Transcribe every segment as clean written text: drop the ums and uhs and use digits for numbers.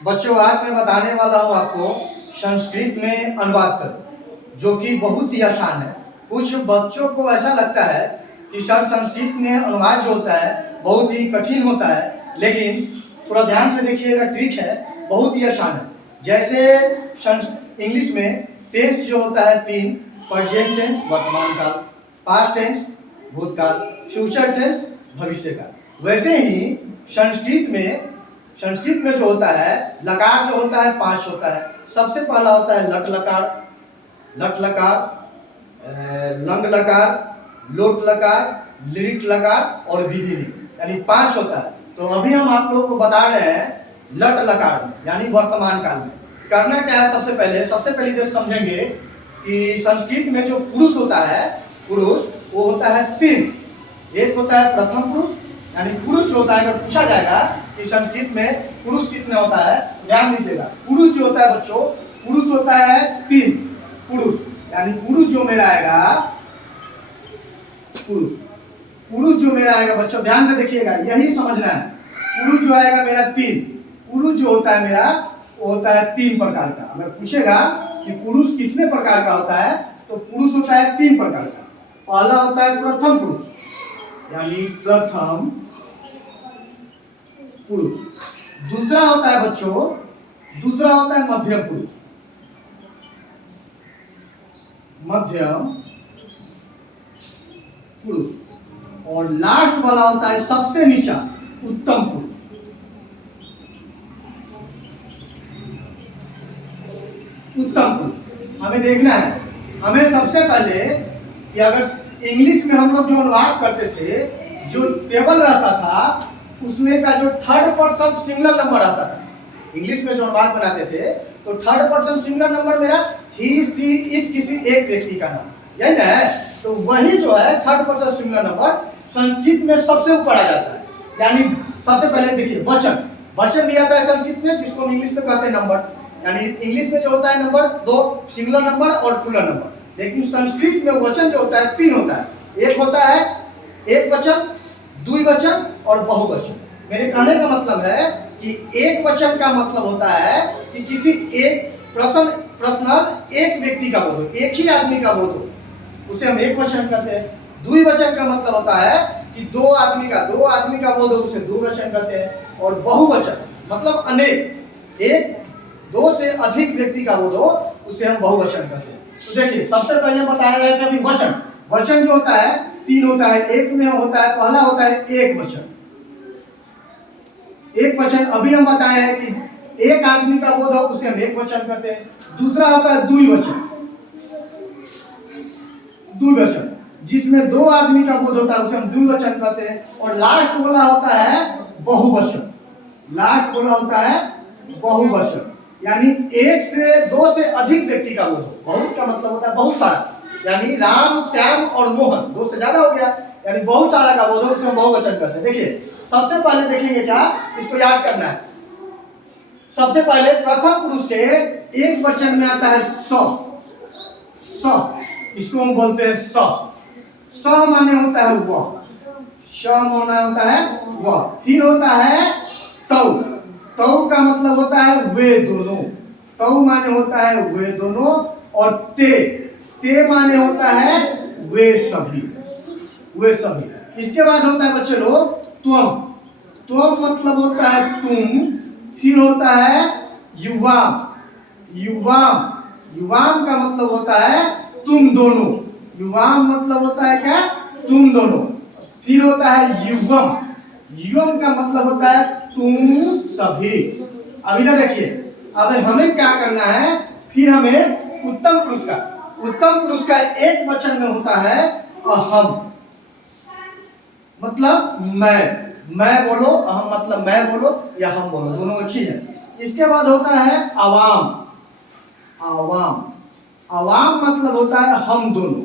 बच्चों, आज मैं बताने वाला हूँ आपको संस्कृत में अनुवाद करो, जो कि बहुत ही आसान है। कुछ बच्चों को ऐसा लगता है कि सर संस्कृत में अनुवाद जो होता है बहुत ही कठिन होता है, लेकिन थोड़ा ध्यान से देखिएगा, ट्रिक है, बहुत ही आसान है। जैसे इंग्लिश में टेंस जो होता है तीन: प्रेजेंट टेंस वर्तमान काल, पास्ट टेंस भूतकाल, फ्यूचर टेंस भविष्य काल। वैसे ही संस्कृत में जो होता है लकार जो होता है पांच होता है। सबसे पहला होता है लट लकार, लंग लकार, लोट लकार, लिट लकार और विधि लिट, यानी पांच होता है। तो अभी हम आप लोगों को बता रहे हैं लट लकार में, यानी वर्तमान काल में करना क्या है। सबसे पहले इधर समझेंगे कि संस्कृत में जो पुरुष होता है, पुरुष वो होता है तीन। एक होता है प्रथम पुरुष, यानी पुरुष होता है। अगर पूछा जाएगा कि संस्कृत में पुरुष कितने होता है, ध्यान दीजिएगा। पुरुष जो होता है बच्चों, पुरुष होता है तीन। पुरुष यानी पुरुष जो मेरा आएगा, पुरुष जो मेरा आएगा बच्चों, ध्यान से देखिएगा, यही समझना है। पुरुष जो आएगा मेरा तीन। पुरुष जो होता है मेरा वो होता है तीन प्रकार का। अगर पूछेगा कि पुरुष कितने प्रकार का होता है, तो पुरुष होता है तीन प्रकार का। पहला होता है प्रथम पुरुष, यानी प्रथम पुरुष। दूसरा होता है बच्चों, दूसरा होता है मध्यम पुरुष, मध्यम पुरुष। और लास्ट वाला होता है सबसे नीचा, उत्तम पुरुष। उत्तम पुरुष हमें देखना है। हमें सबसे पहले कि अगर इंग्लिश में हम लोग जो अनुवाद करते थे, जो टेबल रहता था उसमें का जो थर्ड पर्सन सिंगुलर नंबर आता था, इंग्लिश में जो अनुवाद बनाते थे तो थर्ड पर्सन सिंगुलर नंबर मेरा ही सी इट, किसी एक व्यक्ति का नाम, यही ना है। तो वही जो है third person singular number Sanskrit में सबसे ऊपर आ जाता है। यानी सबसे पहले देखिए वचन भी आता है संस्कृत में, जिसको हम इंग्लिश में कहते हैं नंबर। यानी इंग्लिश में जो होता है नंबर दो, सिंगुलर नंबर और प्लूरल नंबर, लेकिन संस्कृत में वचन जो होता है तीन होता है। एक होता है एक वचन, द्विवचन और बहुवचन। मेरे कहने का मतलब है कि एक वचन का मतलब होता है कि किसी एक पर्सनल एक व्यक्ति का बोध हो, एक ही आदमी का बोध हो, उसे हम एक वचन कहते हैं। द्विवचन का मतलब होता है कि दो आदमी का बोध हो, उसे द्विवचन कहते हैं। और बहुवचन मतलब अनेक, एक दो से अधिक व्यक्ति का बोध हो, उसे हम बहुवचन कहते हैं। तो देखिए सबसे पहले बता रहे थे अभी वचन जो होता है तीन होता है। एक में होता है, पहला होता है एक वचन। अभी हम बताए हैं कि एक आदमी का बोध हो, उसे हम एक वचन कहते हैं। दूसरा होता है द्विवचन, जिसमें दो आदमी का बोध होता है, उसे हम द्विवचन कहते हैं। और लास्ट वाला होता है बहुवचन, यानी एक से दो से अधिक व्यक्ति का बोध हो। बहुत का मतलब होता है बहुत सारा, यानी राम, श्याम और मोहन, दो से ज्यादा हो गया, यानी बहुत सारा का बोध हो, उसे हम बहुवचन करते हैं। देखिए सबसे पहले देखेंगे क्या, इसको याद करना है। सबसे पहले प्रथम पुरुष के एक वचन में आता है स, इसको हम बोलते हैं स माने होता है वह, माने होता है वह। फिर होता है तौ का मतलब होता है वे दोनों, तौ माने होता है वे दोनों। और ते माने होता है वे सभी। इसके बाद होता है बच्चे लोग त्वम मतलब होता है तुम। फिर होता है युवाम का मतलब होता है तुम दोनों। युवाम मतलब होता है क्या, तुम दोनों। फिर होता है युवम का मतलब होता है तुम सभी। अभी ना देखिए, अब हमें क्या करना है, फिर हमें उत्तम पुरुष का एक वचन में होता है अहम, मतलब मैं बोलो, अहम मतलब मैं बोलो या हम बोलो, दोनों एक ही है। इसके बाद होता है आवाम मतलब होता है हम दोनों।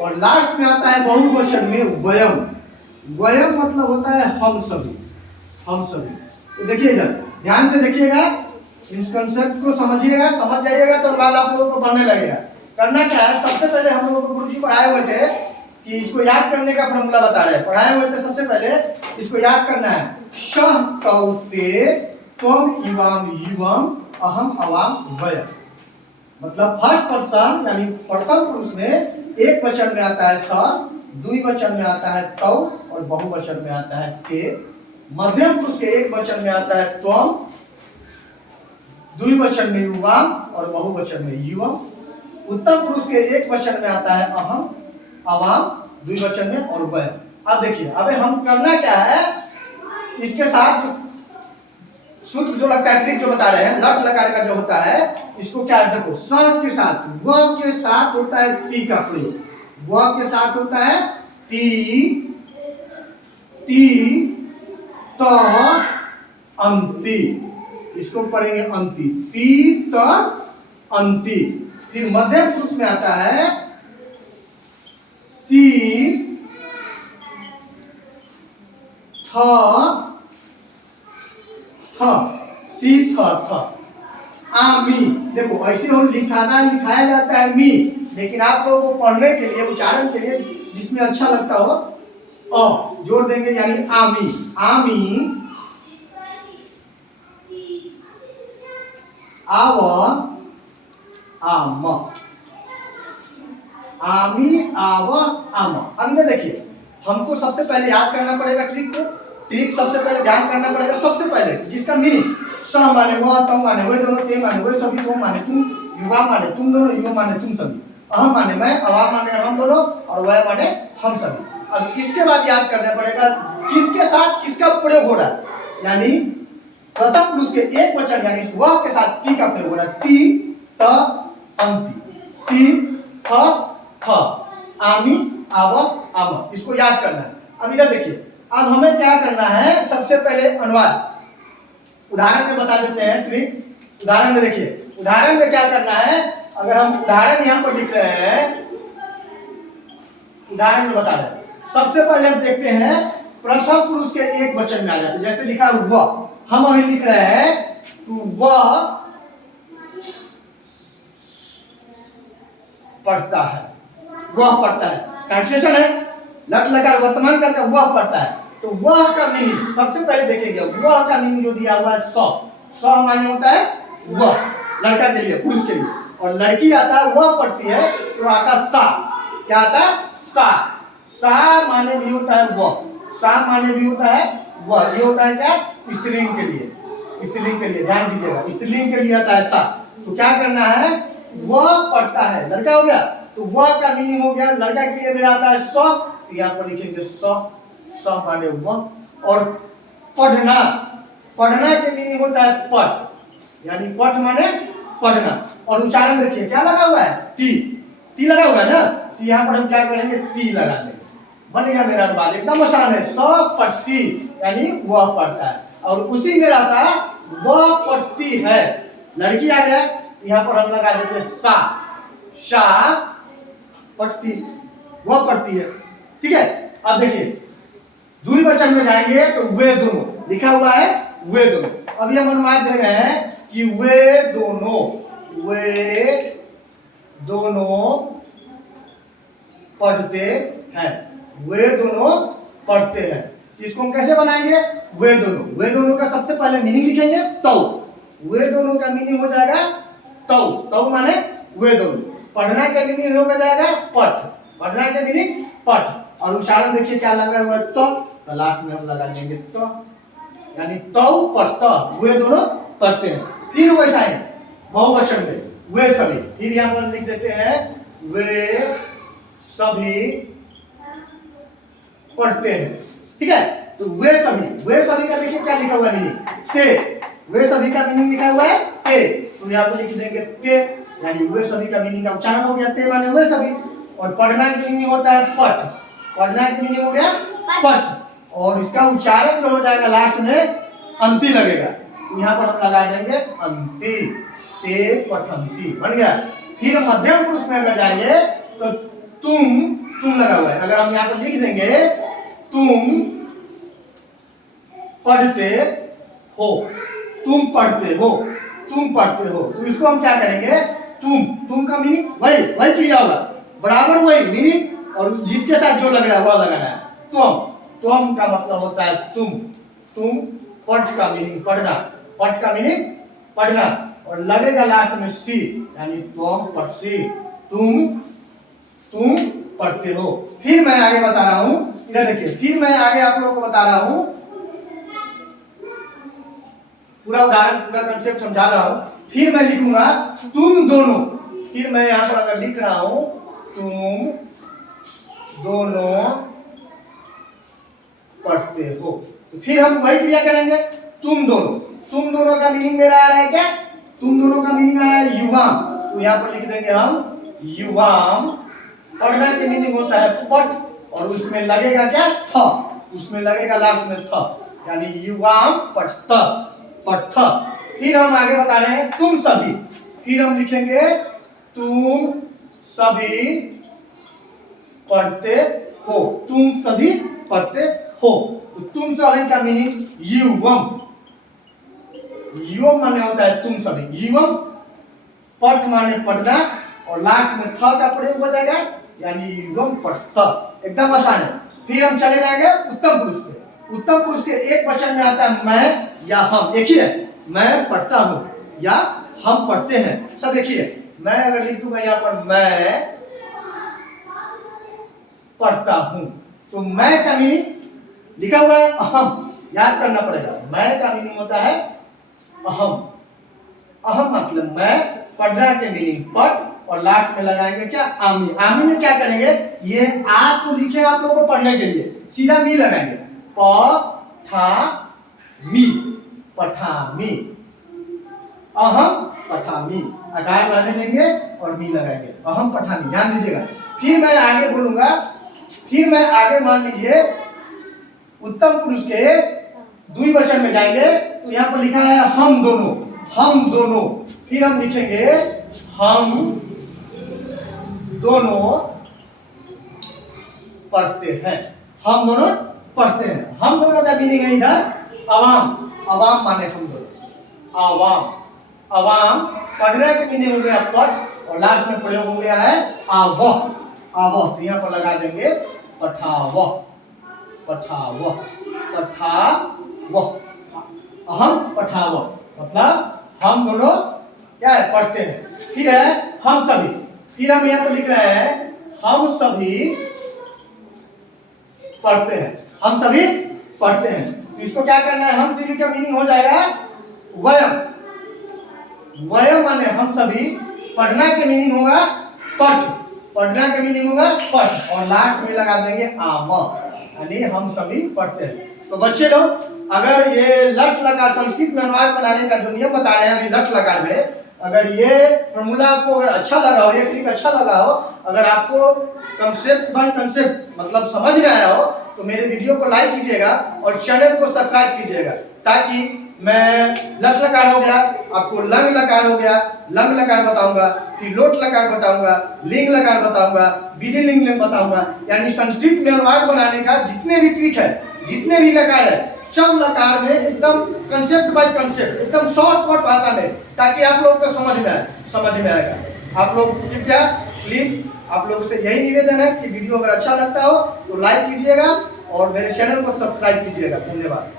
और लास्ट में आता है बहुवचन में वयम मतलब होता है हम सभी। तो देखिए इधर ध्यान से देखिएगा, इस कंसेप्ट को समझ जाइएगा, तो बाद आप लोगों को बनने लगेगा। करना क्या है, सबसे पहले हम लोगों को गुरुजी पढ़ाए हुए थे कि इसको याद करने का फॉर्मूला बता रहे हैं, पढ़ाए हुए थे। सबसे पहले इसको याद करना है, शह कौते त्वम इवाम युवम अहम अवाम वय। मतलब फर्स्ट पर्सन यानी प्रथम पुरुष में एक वचन में आता है स, द्विवचन में आता है तौ और बहुवचन में आता है ते। मध्यम पुरुष के एक वचन में आता है त्वम, द्विवचन में युवाम और बहुवचन में युवम। उत्तम पुरुष के एक वचन में आता है अहम, अवाम, द्विवचन में और वय। अब देखिए, अबे हम करना क्या है, इसके साथ सूत्र जो लगता है, ट्रिक जो बता रहे हैं, लट लकार का जो होता है, इसको क्या देखो, स के साथ व के साथ होता है ती का प्रयोग, व के साथ होता है ती, ती त अंति, इसको पढ़ेंगे अंति, ती त अंति। फिर मध्यम पुरुष में आता है सी थ थ, सी थ थ, आमी। देखो ऐसे हम लिखाया जाता है मी, लेकिन आप लोगों को पढ़ने के लिए, उच्चारण के लिए जिसमें अच्छा लगता हो अ जोड़ देंगे, यानी आमी, आमी आव आम, आमी आव आम। अब इधर देखिए, हमको सबसे पहले याद करना पड़ेगा ट्रिक को। ट्रिक सबसे पहले ध्यान करना पड़ेगा, सबसे पहले जिसका मीनिंग स माने वह, तम माने वे दोनों, ते माने वे सभी, तुम माने तुम, युवा माने तुम दोनों, युवा माने तुम सभी, अहम माने मैं, अवाम माने हम दोनों और वह माने हम सभी। अब इसके बाद याद करना पड़ेगा किसके साथ किसका प्रयोग हो रहा है, यानी प्रथम पुरुष के एक वचन यानी वह के साथ ती का प्रयोग हो रहा है, ती त अंति, सी थ थ, आमी आव आम। इसको याद करना है। अब इधर देखिए, अब हमें क्या करना है, सबसे पहले अनुवाद उदाहरण में बता देते हैं ट्रिक। उदाहरण में देखिए, उदाहरण में क्या करना है, अगर हम उदाहरण यहां पर लिख रहे हैं, उदाहरण में बता रहे हैं, सबसे पहले हम देखते हैं प्रथम पुरुष के एक वचन में आ जाते हैं। जैसे लिखा है वह, हम अभी लिख रहे हैं तो वह पढ़ता है, वह पढ़ता है, ट्रांसलेशन है, लट लगा वर्तमान करके वह पढ़ता है। तो वह का मीनिंग सबसे पहले देखेंगे, वह का मीनिंग जो दिया हुआ है स माने होता है वह, लड़का के लिए, पुरुष के लिए, और लड़की आता है वह पढ़ती है तो आता सा, क्या आता है सा, सा माने भी होता है वह, सा माने भी होता है वह। ये होता है क्या, स्त्रीलिंग के लिए, स्त्रीलिंग के लिए ध्यान दीजिएगा, स्त्रीलिंग के लिए आता है सा। तो क्या करना है, वह पढ़ता है, लड़का हो गया, तो वह का मीनिंग हो गया, लड़का के लिए मेरा आता है स, तो यहाँ पर लिखेंगे स माने वह। और पढ़ना, पढ़ना के मीनिंग होता है पठ, यानी पठ माने पढ़ना। और उच्चारण देखिए क्या लगा हुआ है, ती लगा हुआ है ना, तो यहाँ पर हम क्या करेंगे, ती लगा देंगे, बन गया मेरा अनुवाद, एकदम आसान है। स पढ़ती यानी वह पढ़ता है, और उसी में रहता है वह पढ़ती है, लड़की आ गया, यहाँ पर हम लगा देते सा, शा पढ़ती, वह पढ़ती है, ठीक है। अब देखिए द्विवचन में जाएंगे तो वे दोनों लिखा हुआ है, वे दोनों। अभी हम अनुवाद दे रहे हैं कि वे दोनों पढ़ते हैं, वे दोनों पढ़ते हैं। इसको हम कैसे बनाएंगे, वे दोनों का सबसे पहले मीनिंग लिखेंगे तौ, वे दोनों का मीनिंग हो जाएगा तौ माने वे दोनों, पढ़ना का मीनिंग हो जाएगा पठ, पढ़ना का मीनिंग पठ। और उच्चारण देखिए क्या लगा हुआ है, तो लास्ट में हम लगा देंगे तो, यानी तौ पढ़ता, वे दोनों पढ़ते हैं। फिर वैसा है बहुवचन में वे सभी, फिर यहाँ पर लिख देते हैं वे सभी पढ़ते हैं, ठीक है। तो वे सभी का देखिए क्या लिखा हुआ है मीनिंग, ते, वे सभी का मीनिंग लिखा हुआ है ते, तो यहाँ पर लिख देंगे ते, यानी वे सभी का मीनिंग का उच्चारण हो गया ते माने वे सभी। और पढ़ना की मीनिंग होता है पठ, पढ़ना की मीनिंग हो गया पठ, और इसका उच्चारण जो हो जाएगा लास्ट में अंति लगेगा, यहाँ पर हम लगा देंगे अंति, ते पठंती, बन गया। फिर मध्यम पुरुष में अगर जाएंगे तो तुम लगा हुआ है, अगर हम यहाँ पर लिख देंगे तुम पढ़ते हो, तुम पढ़ते हो, तो इसको हम क्या करेंगे, तुम का मीनिंग वही क्रिया होगा, बराबर वही मीनिंग और जिसके साथ जो लग रहा है वह लगाना है। त्वम का मतलब होता है तुम। पठ का मीनिंग पढ़ना, पठ का मीनिंग पढ़ना, और लगेगा लास्ट में सी, यानी त्वम पठसी, तुम पढ़ते हो। फिर मैं आगे बता रहा हूं, इधर देखिए, फिर मैं आगे आप लोगों को बता रहा हूं, पूरा उदाहरण पूरा कंसेप्ट समझा रहा हूं। फिर मैं लिखूंगा तुम दोनों, फिर मैं यहां पर अगर लिख रहा हूं तुम दोनों पढ़ते हो, तो फिर हम वही क्रिया करेंगे, तुम दोनों का मीनिंग मेरा आ रहा है क्या? तुम दोनों का मीनिंग आ रहा है युवाम, तो यहां पर लिख देंगे हम युवाम। पढ़ना के मीनिंग होता है पठ, और उसमें लगेगा क्या? था, उसमें लगेगा लास्ट में था, यानी युवाम पठत। फिर हम आगे बता रहे हैं तुम सभी, फिर हम लिखेंगे तुम सभी पढ़ते हो, तुम सभी पढ़ते हो। तो तुम सभी का मीनिंग युवम माने होता है तुम सभी, युवम पठ माने पढ़ना, और लास्ट में थ का प्रयोग हो जाएगा, यानी युवम पठत। एकदम आसान है। फिर हम चले जाएंगे उत्तम पुरुष पे। उत्तम पुरुष के एक वचन में आता है मैं या हम, एक ही है, मैं पढ़ता हूं या हम पढ़ते हैं, सब एक ही है। मैं अगर लिख दूंगा यहां पर मैं पढ़ता हूं, तो मैं का मीनिंग लिखा हुआ है अहम, याद करना पड़ेगा। मैं का मीनिंग होता है अहम मतलब मैं, पढ़ना के मीनिंग पढ़, और लास्ट में लगाएंगे क्या? आमी। आमी में क्या करेंगे? ये आ को लिखे आप लोगों को पढ़ने के लिए, सीधा मी लगाएंगे, पठामी, अहम पठामी, आकार लगाने देंगे और मी लगाएंगे, अहम पठामी, ध्यान दीजिएगा। फिर मैं आगे बोलूंगा, फिर मैं आगे मान लीजिए उत्तम पुरुष के द्विवचन में जाएंगे, तो यहां पर लिखा है हम दोनों, फिर हम लिखेंगे हम दोनों पढ़ते हैं, हम दोनों पढ़ते हैं। हम दोनों का मीनिंग है इधर अवाम माने हम दोनों, अवाम पढ़ने के मीनिंग हो गया पढ़, और लास्ट में प्रयोग हो गया है आवह, तो यहां पर लगा देंगे पठावह, अहम पठावह, मतलब हम दोनों क्या है? पढ़ते हैं। फिर है हम सभी, फिर हम यहां पर लिख रहे हैं हम सभी पढ़ते हैं, हम सभी पढ़ते हैं। तो इसको क्या करना है? हम सभी का मीनिंग हो जाएगा वयम माने हम सभी, पढ़ना के मीनिंग होगा पढ़ना के मीनिंग होगा पढ़, और लास्ट में लगा देंगे आम, यानी हम सभी पढ़ते हैं। तो बच्चे लोग, अगर ये लट लकार संस्कृत में अनुवाद बनाने का जो नियम बता रहे हैं अभी लट लकार में, अगर ये फॉर्मूला आपको अगर अच्छा लगा हो, ये ट्रिक अच्छा लगा हो, अगर आपको कंसेप्ट बाय कंसेप्ट मतलब समझ में आया हो, तो मेरे वीडियो को लाइक कीजिएगा और चैनल को सब्सक्राइब कीजिएगा, ताकि मैं लट लकार हो गया, आपको लंग लकार हो गया, लंग लकार बताऊंगा, फिर लोट लकार बताऊंगा, लिंग लकार बताऊंगा, विधि लिंग बताऊंगा, यानी संस्कृत में अनुवाद बनाने का जितने भी ट्रिक है, जितने भी लकार है, सब लकार में एकदम कंसेप्ट बाय कंसेप्ट, एकदम शॉर्टकट भाषा में, ताकि आप लोगों को समझ में आएगा। आप लोग कृपया प्लीज, आप लोगों से यही निवेदन है कि वीडियो अगर अच्छा लगता हो तो लाइक कीजिएगा और मेरे चैनल को सब्सक्राइब कीजिएगा। धन्यवाद।